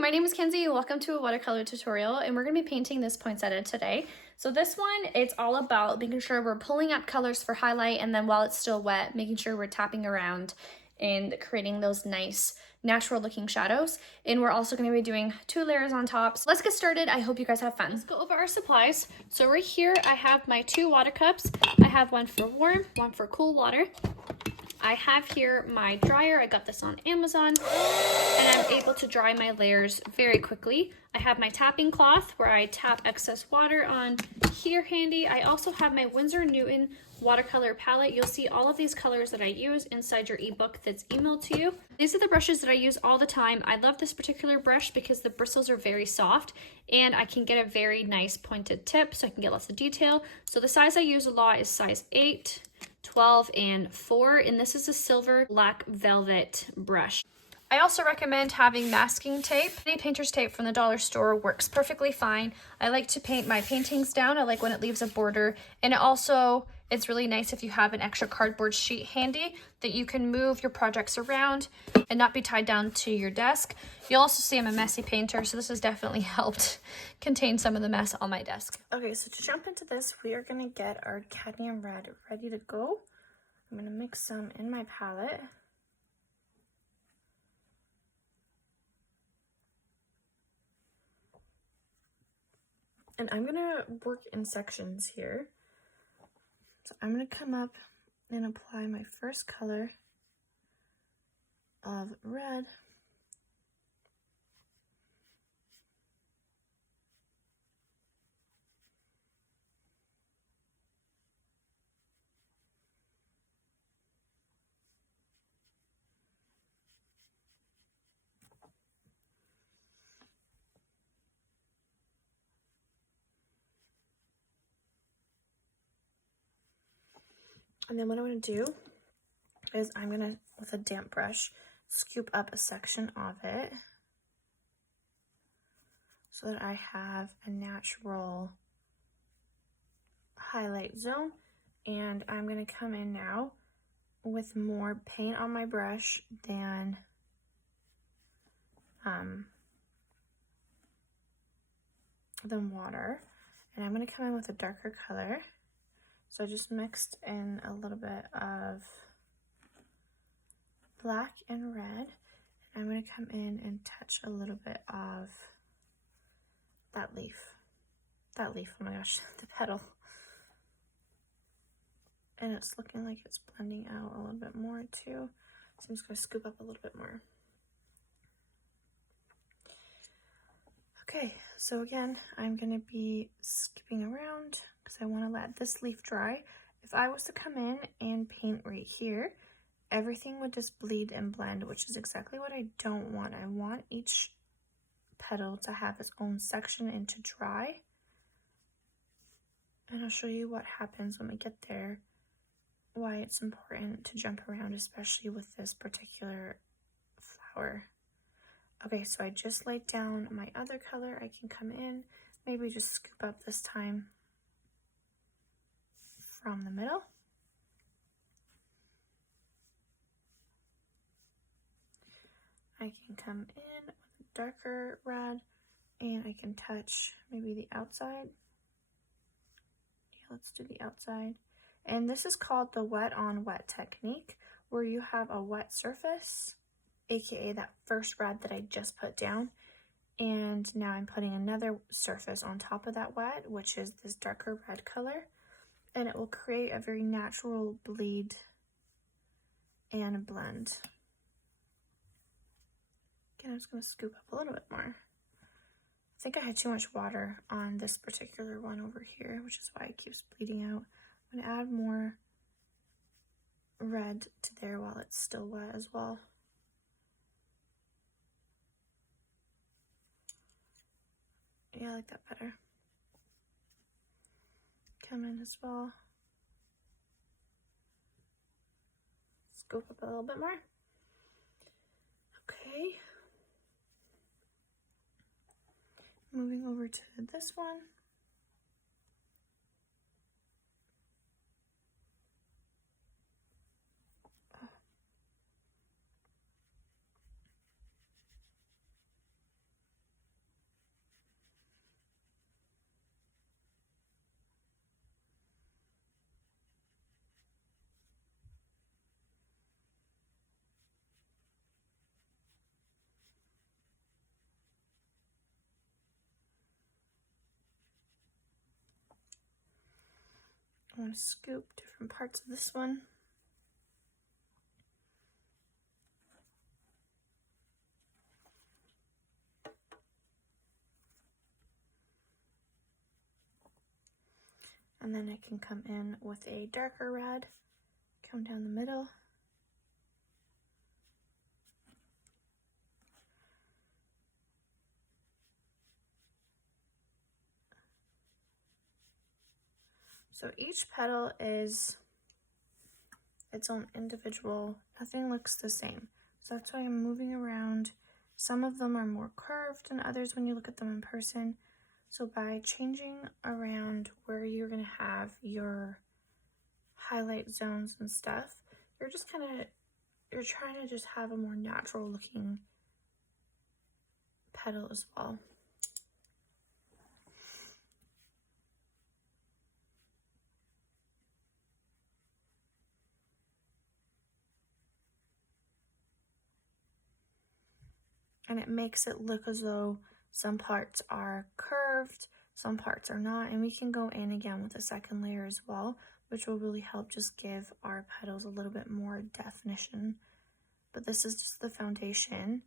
Hi, my name is Kenzie. Welcome to a watercolor tutorial, and we're going to be painting this poinsettia today. So this one, it's all about making sure we're pulling up colors for highlight, and then while it's still wet, making sure we're tapping around and creating those nice natural looking shadows. And we're also going to be doing 2 layers on top. So let's get started. I hope you guys have fun. Let's go over our supplies. So right here, I have my 2 water cups. I have one for warm, one for cool water. I have here my dryer. I got this on Amazon, and I'm able to dry my layers very quickly. I have my tapping cloth where I tap excess water on here handy. I also have my Winsor & Newton watercolor palette. You'll see all of these colors that I use inside your ebook that's emailed to you. These are the brushes that I use all the time. I love this particular brush because the bristles are very soft and I can get a very nice pointed tip so I can get lots of detail. So the size I use a lot is size 8, 12, and 4, and this is a silver black velvet brush. I also recommend having masking tape. Any painter's tape from the dollar store works perfectly fine. I like to paint my paintings down. I like when it leaves a border, and it's really nice if you have an extra cardboard sheet handy that you can move your projects around and not be tied down to your desk. You'll also see I'm a messy painter, so this has definitely helped contain some of the mess on my desk. Okay, so to jump into this, we are gonna get our cadmium red ready to go. I'm gonna mix some in my palette. And I'm gonna work in sections here. So I'm gonna come up and apply my first color of red. And then what I'm going to do is I'm going to, with a damp brush, scoop up a section of it so that I have a natural highlight zone. And I'm going to come in now with more paint on my brush than water. And I'm going to come in with a darker color. So I just mixed in a little bit of black and red. I'm going to come in and touch a little bit of that leaf. Oh my gosh, the petal. And it's looking like it's blending out a little bit more too. So I'm just going to scoop up a little bit more. Okay, so again, I'm going to be skipping around because I want to let this leaf dry. If I was to come in and paint right here, everything would just bleed and blend, which is exactly what I don't want. I want each petal to have its own section and to dry. And I'll show you what happens when we get there, why it's important to jump around, especially with this particular flower. Okay, so I just laid down my other color. I can come in, maybe just scoop up this time from the middle. I can come in with a darker red and I can touch maybe the outside. Yeah, let's do the outside. And this is called the wet on wet technique, where you have a wet surface, aka that first red that I just put down, and now I'm putting another surface on top of that wet, which is this darker red color, and it will create a very natural bleed and blend. Again, I'm just going to scoop up a little bit more. I think I had too much water on this particular one over here, which is why it keeps bleeding out. I'm going to add more red to there while it's still wet as well. Yeah, I like that better. Come in as well. Scoop up a little bit more. Okay. Moving over to this one. I'm going to scoop different parts of this one. And then I can come in with a darker red, come down the middle. So each petal is its own individual, nothing looks the same. So that's why I'm moving around. Some of them are more curved than others when you look at them in person. So by changing around where you're going to have your highlight zones and stuff, you're trying to just have a more natural looking petal as well. And it makes it look as though some parts are curved, some parts are not, and we can go in again with a second layer as well, which will really help just give our petals a little bit more definition. But this is just the foundation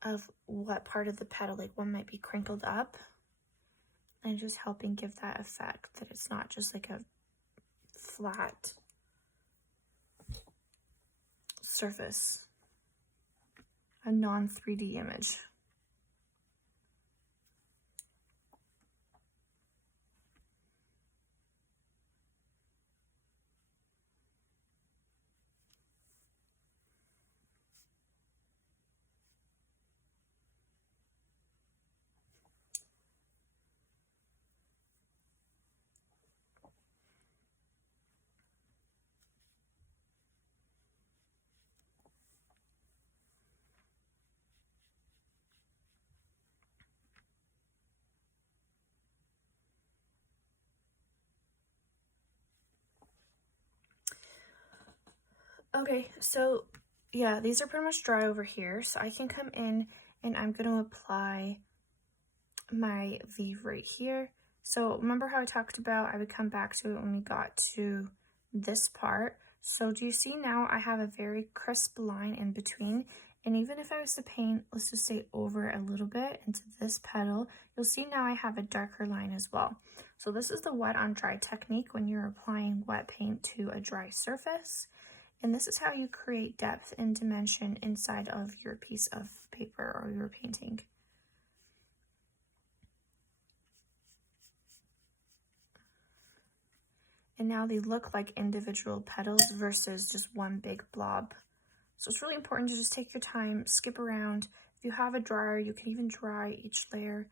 of what part of the petal, like one might be crinkled up, and just helping give that effect that it's not just like a flat surface, a non-3D image. Okay, so yeah, these are pretty much dry over here. So I can come in and I'm going to apply my leaf right here. So remember how I talked about I would come back to it when we got to this part. So do you see now I have a very crisp line in between? And even if I was to paint, let's just say over a little bit into this petal, you'll see now I have a darker line as well. So this is the wet on dry technique when you're applying wet paint to a dry surface. And this is how you create depth and dimension inside of your piece of paper or your painting. And now they look like individual petals versus just one big blob. So it's really important to just take your time, skip around. If you have a dryer, you can even dry each layer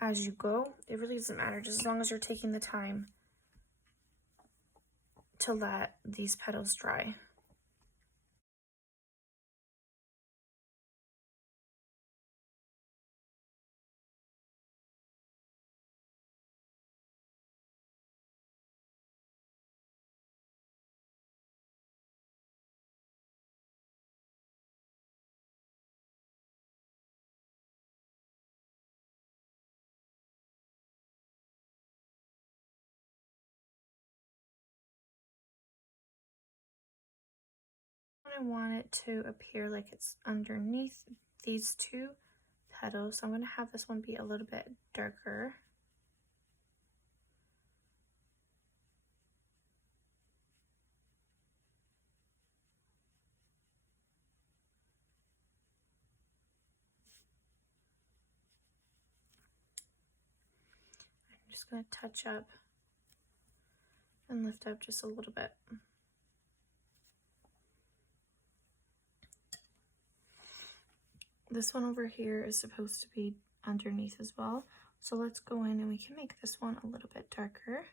as you go. It really doesn't matter, just as long as you're taking the time to let these petals dry. I want it to appear like it's underneath these two petals, so I'm going to have this one be a little bit darker. I'm just going to touch up and lift up just a little bit. This one over here is supposed to be underneath as well. So let's go in and we can make this one a little bit darker.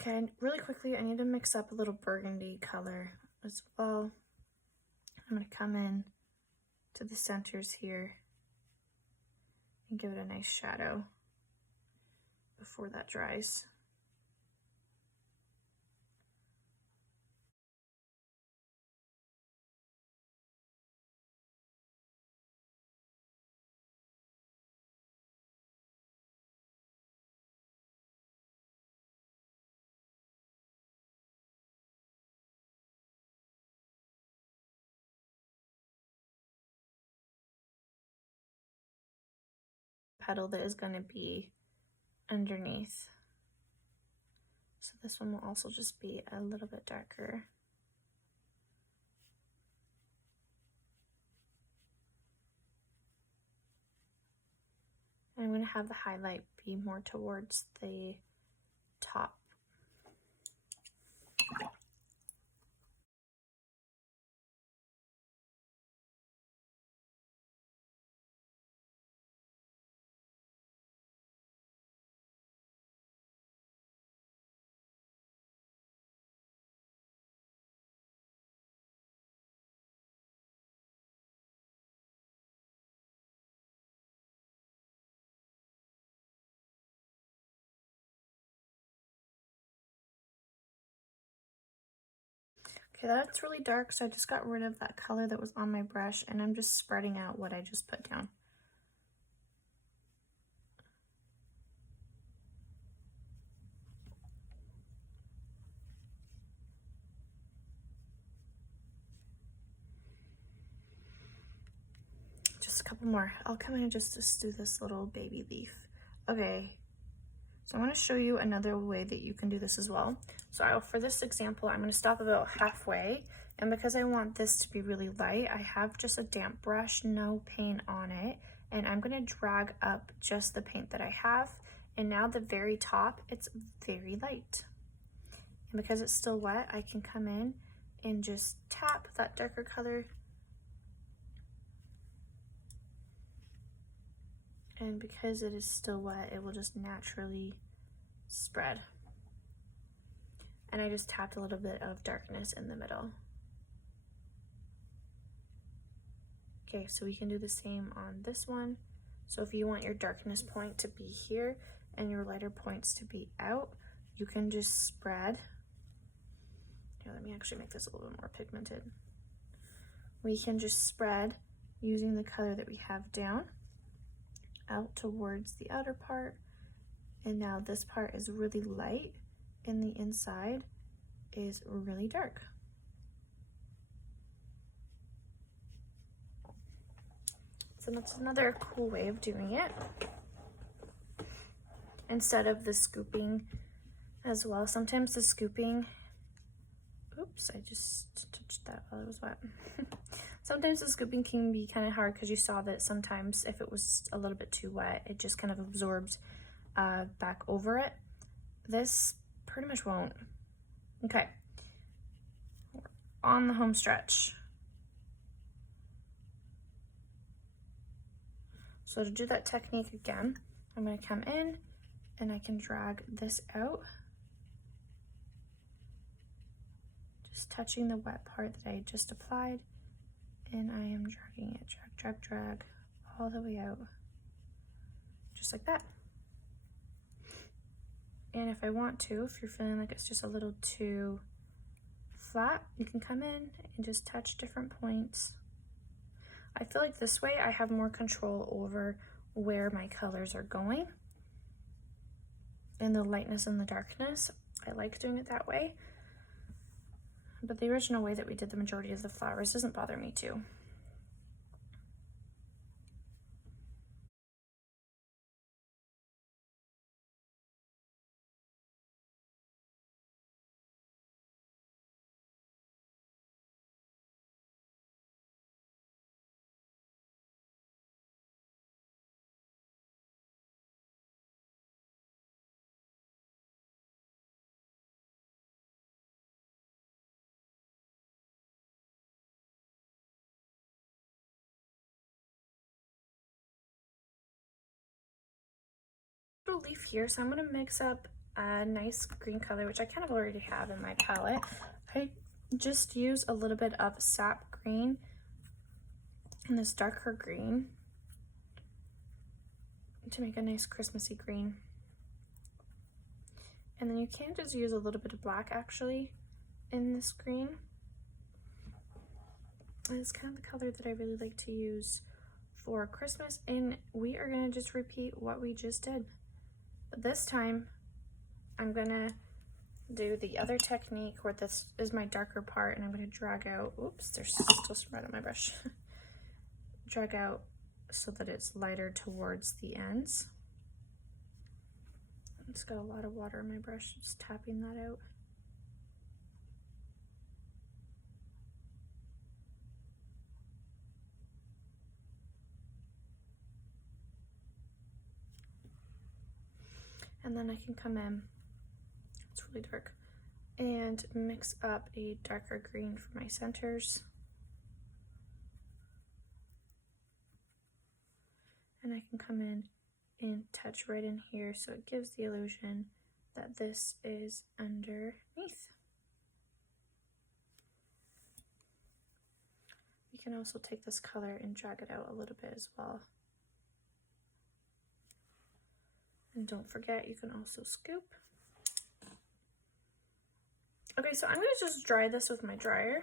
Okay, really quickly, I need to mix up a little burgundy color as well. I'm going to come in to the centers here and give it a nice shadow before that dries. Petal that is going to be underneath. So this one will also just be a little bit darker. And I'm going to have the highlight be more towards the top. Okay, that's really dark, so I just got rid of that color that was on my brush, and I'm just spreading out what I just put down. Just a couple more. I'll come in and just do this little baby leaf. Okay, so I want to show you another way that you can do this as well. So for this example, I'm going to stop about halfway, and because I want this to be really light, I have just a damp brush, no paint on it, and I'm going to drag up just the paint that I have, and now the very top, it's very light. And because it's still wet, I can come in and just tap that darker color, and because it is still wet, it will just naturally spread. And I just tapped a little bit of darkness in the middle. Okay, so we can do the same on this one. So if you want your darkness point to be here and your lighter points to be out, you can just spread. Here, let me actually make this a little bit more pigmented. We can just spread using the color that we have down out towards the outer part. And now this part is really light and the inside is really dark. So that's another cool way of doing it. Instead of the scooping as well. Sometimes the scooping, oops, I just touched that while it was wet. Sometimes the scooping can be kind of hard because you saw that sometimes if it was a little bit too wet, it just kind of absorbs back over it. This pretty much won't. Okay, on the home stretch. So to do that technique again, I'm going to come in and I can drag this out, just touching the wet part that I just applied, and I am dragging it, drag, drag, drag, all the way out, just like that. And if I want to, if you're feeling like it's just a little too flat, you can come in and just touch different points. I feel like this way I have more control over where my colors are going and the lightness and the darkness. I like doing it that way. But the original way that we did the majority of the flowers doesn't bother me too. Little leaf here, so I'm going to mix up a nice green color, which I kind of already have in my palette. I just use a little bit of sap green in this darker green to make a nice Christmassy green. And then you can just use a little bit of black actually in this green. And it's kind of the color that I really like to use for Christmas, and we are gonna just repeat what we just did. But this time, I'm gonna do the other technique where this is my darker part, and I'm gonna drag out, oops, there's still some red on my brush. Drag out so that it's lighter towards the ends. It's got a lot of water on my brush, just tapping that out. And then I can come in, it's really dark, and mix up a darker green for my centers. And I can come in and touch right in here so it gives the illusion that this is underneath. You can also take this color and drag it out a little bit as well. And don't forget, you can also scoop. Okay, so I'm gonna just dry this with my dryer.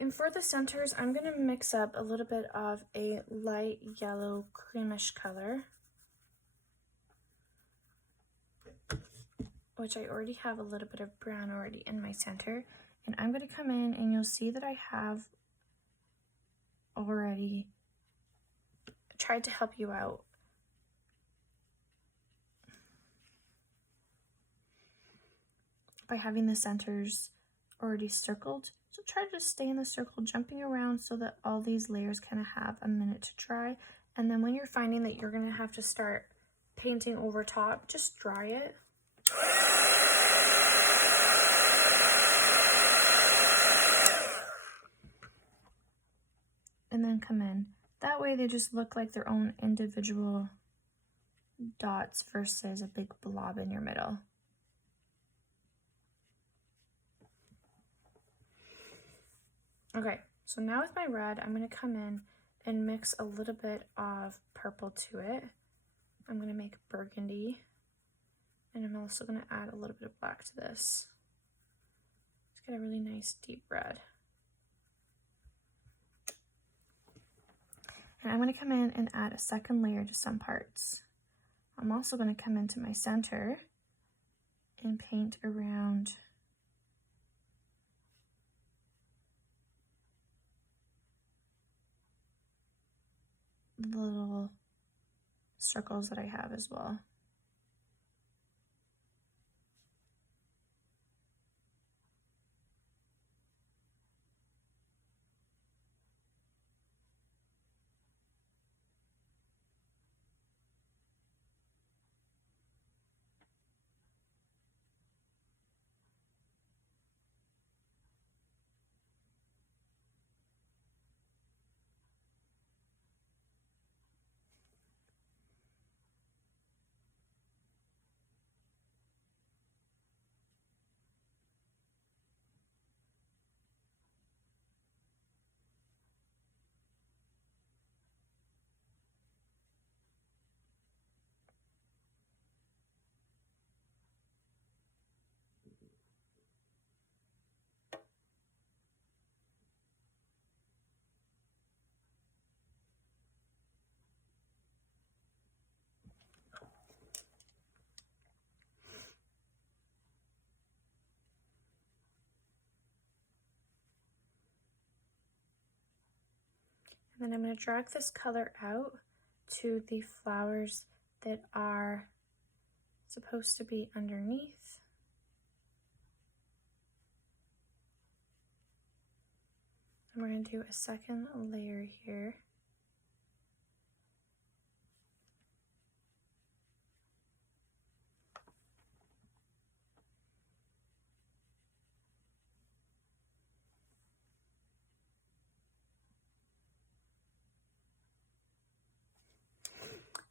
And for the centers, I'm going to mix up a little bit of a light yellow creamish color, which I already have a little bit of brown already in my center. And I'm going to come in and you'll see that I have already tried to help you out. By having the centers already circled. So try to just stay in the circle, jumping around so that all these layers kind of have a minute to dry. And then when you're finding that you're going to have to start painting over top, just dry it. And then come in. That way they just look like their own individual dots versus a big blob in your middle. Okay, so now with my red, I'm going to come in and mix a little bit of purple to it. I'm going to make burgundy, and I'm also going to add a little bit of black to this. Let's get a really nice deep red. And I'm going to come in and add a second layer to some parts. I'm also going to come into my center and paint around the little circles that I have as well. And then I'm going to drag this color out to the flowers that are supposed to be underneath. And we're going to do a second layer here.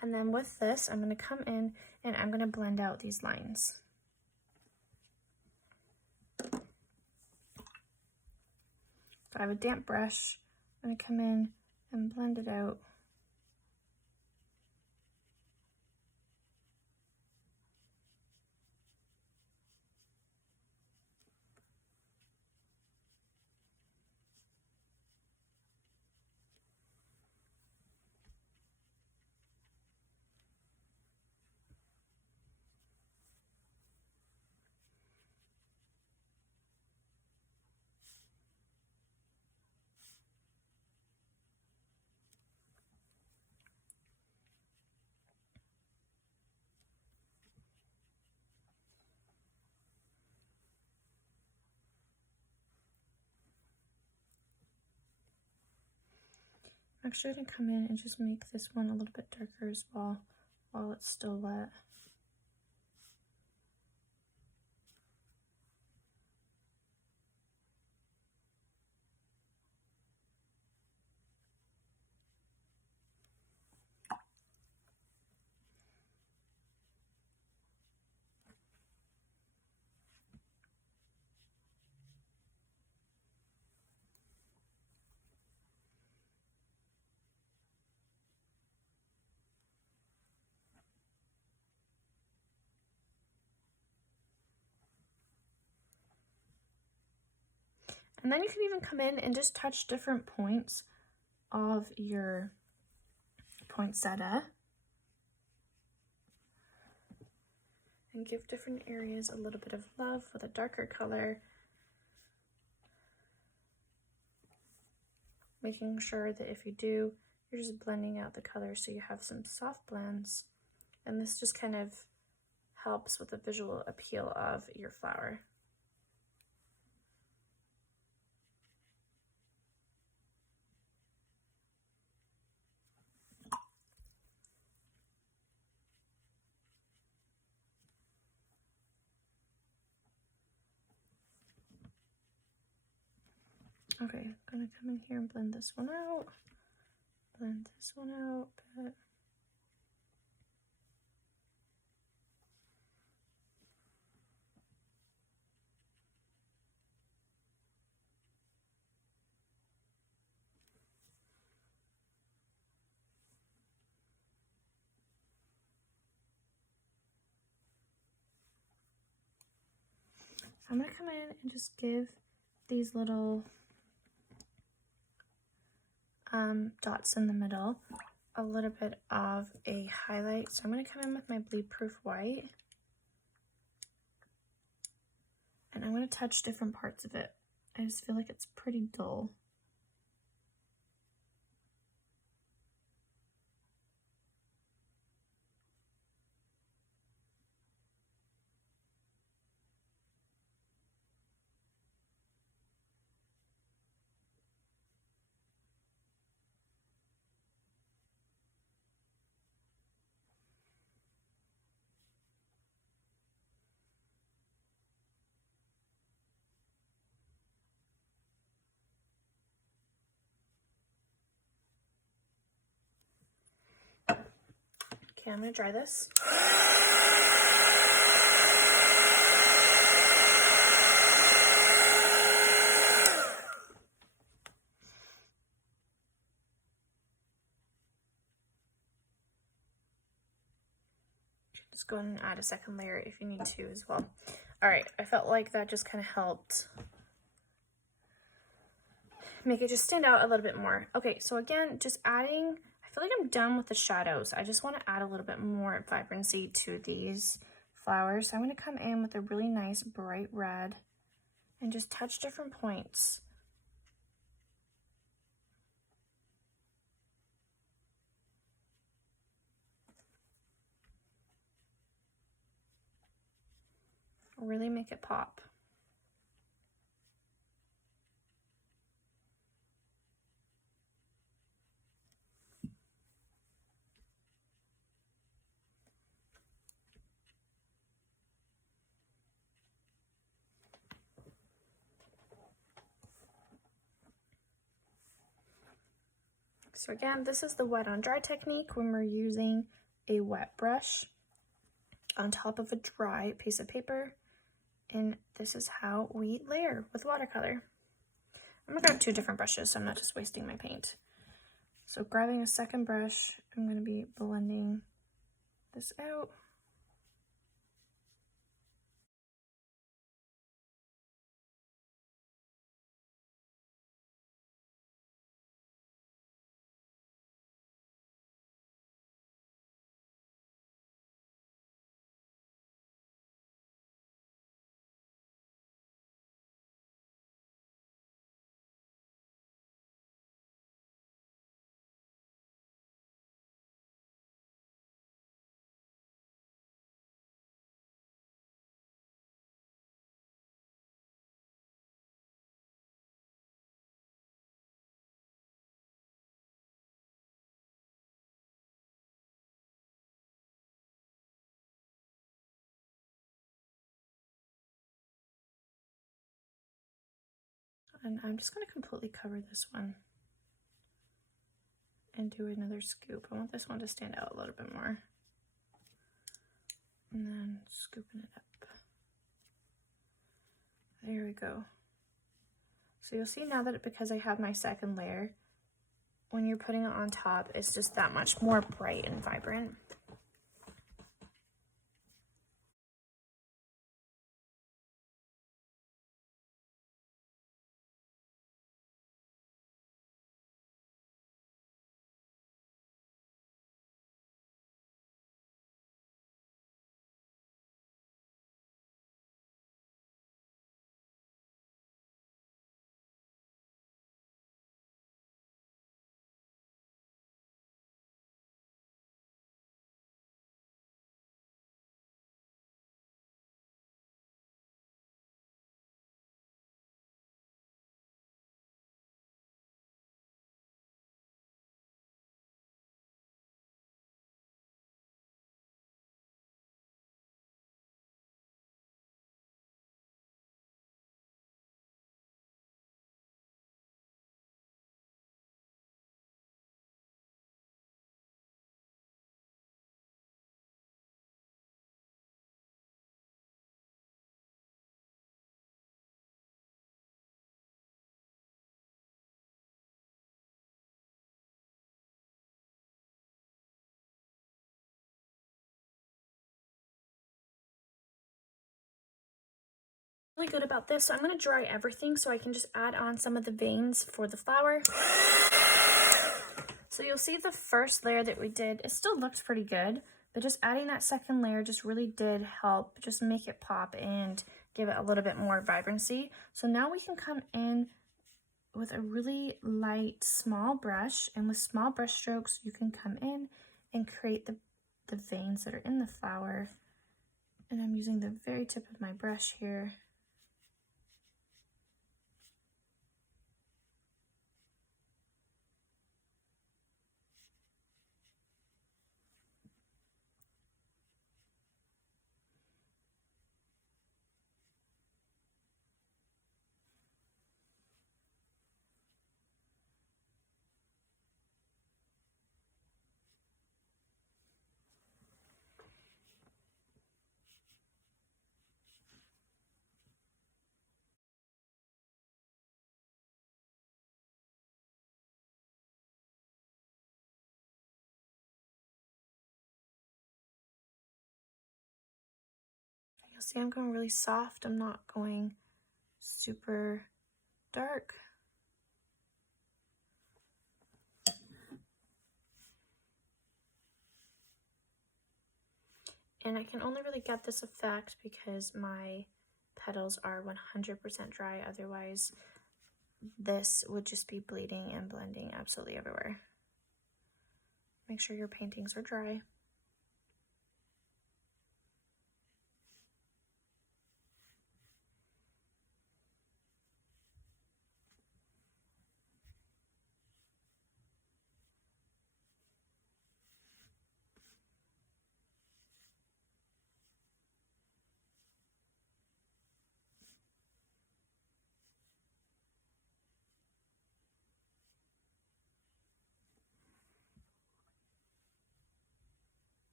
And then with this, I'm going to come in and I'm going to blend out these lines. So I have a damp brush. I'm going to come in and blend it out. I'm actually going to come in and just make this one a little bit darker as well while it's still wet. And then you can even come in and just touch different points of your poinsettia and give different areas a little bit of love with a darker color, making sure that if you do, you're just blending out the color so you have some soft blends, and this just kind of helps with the visual appeal of your flower. Okay, I'm gonna come in here and blend this one out, blend this one out a bit. I'm gonna come in and just give these little dots in the middle a little bit of a highlight. So I'm going to come in with my bleed proof white and I'm going to touch different parts of it. I just feel like it's pretty dull. Okay, I'm going to dry this. Just go and add a second layer if you need to as well. All right, I felt like that just kind of helped make it just stand out a little bit more. Okay, so again, just adding, I feel like I'm done with the shadows. I just want to add a little bit more vibrancy to these flowers. So I'm going to come in with a really nice bright red and just touch different points. Really make it pop. So again, this is the wet on dry technique when we're using a wet brush on top of a dry piece of paper, and this is how we layer with watercolor. I'm gonna grab 2 different brushes so I'm not just wasting my paint. So grabbing a second brush, I'm gonna be blending this out. And I'm just going to completely cover this one and do another scoop. I want this one to stand out a little bit more. And then scooping it up. There we go. So you'll see now that because I have my second layer, when you're putting it on top, it's just that much more bright and vibrant. Really good about this, so I'm going to dry everything so I can just add on some of the veins for the flower. So you'll see the first layer that we did, it still looked pretty good, but just adding that second layer just really did help just make it pop and give it a little bit more vibrancy. So now we can come in with a really light small brush, and with small brush strokes you can come in and create the veins that are in the flower. And I'm using the very tip of my brush here. You'll see I'm going really soft, I'm not going super dark. And I can only really get this effect because my petals are 100% dry, otherwise this would just be bleeding and blending absolutely everywhere. Make sure your paintings are dry.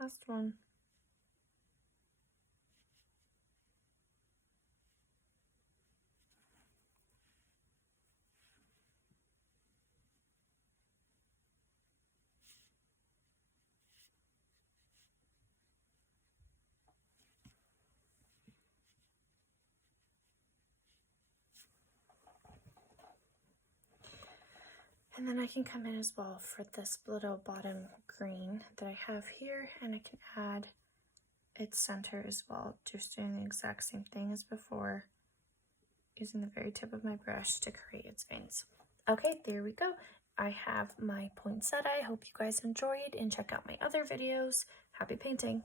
Last one. And then I can come in as well for this little bottom green that I have here, and I can add its center as well, just doing the exact same thing as before, using the very tip of my brush to create its veins. Okay, there we go. I have my poinsettia. I hope you guys enjoyed, and check out my other videos. Happy painting!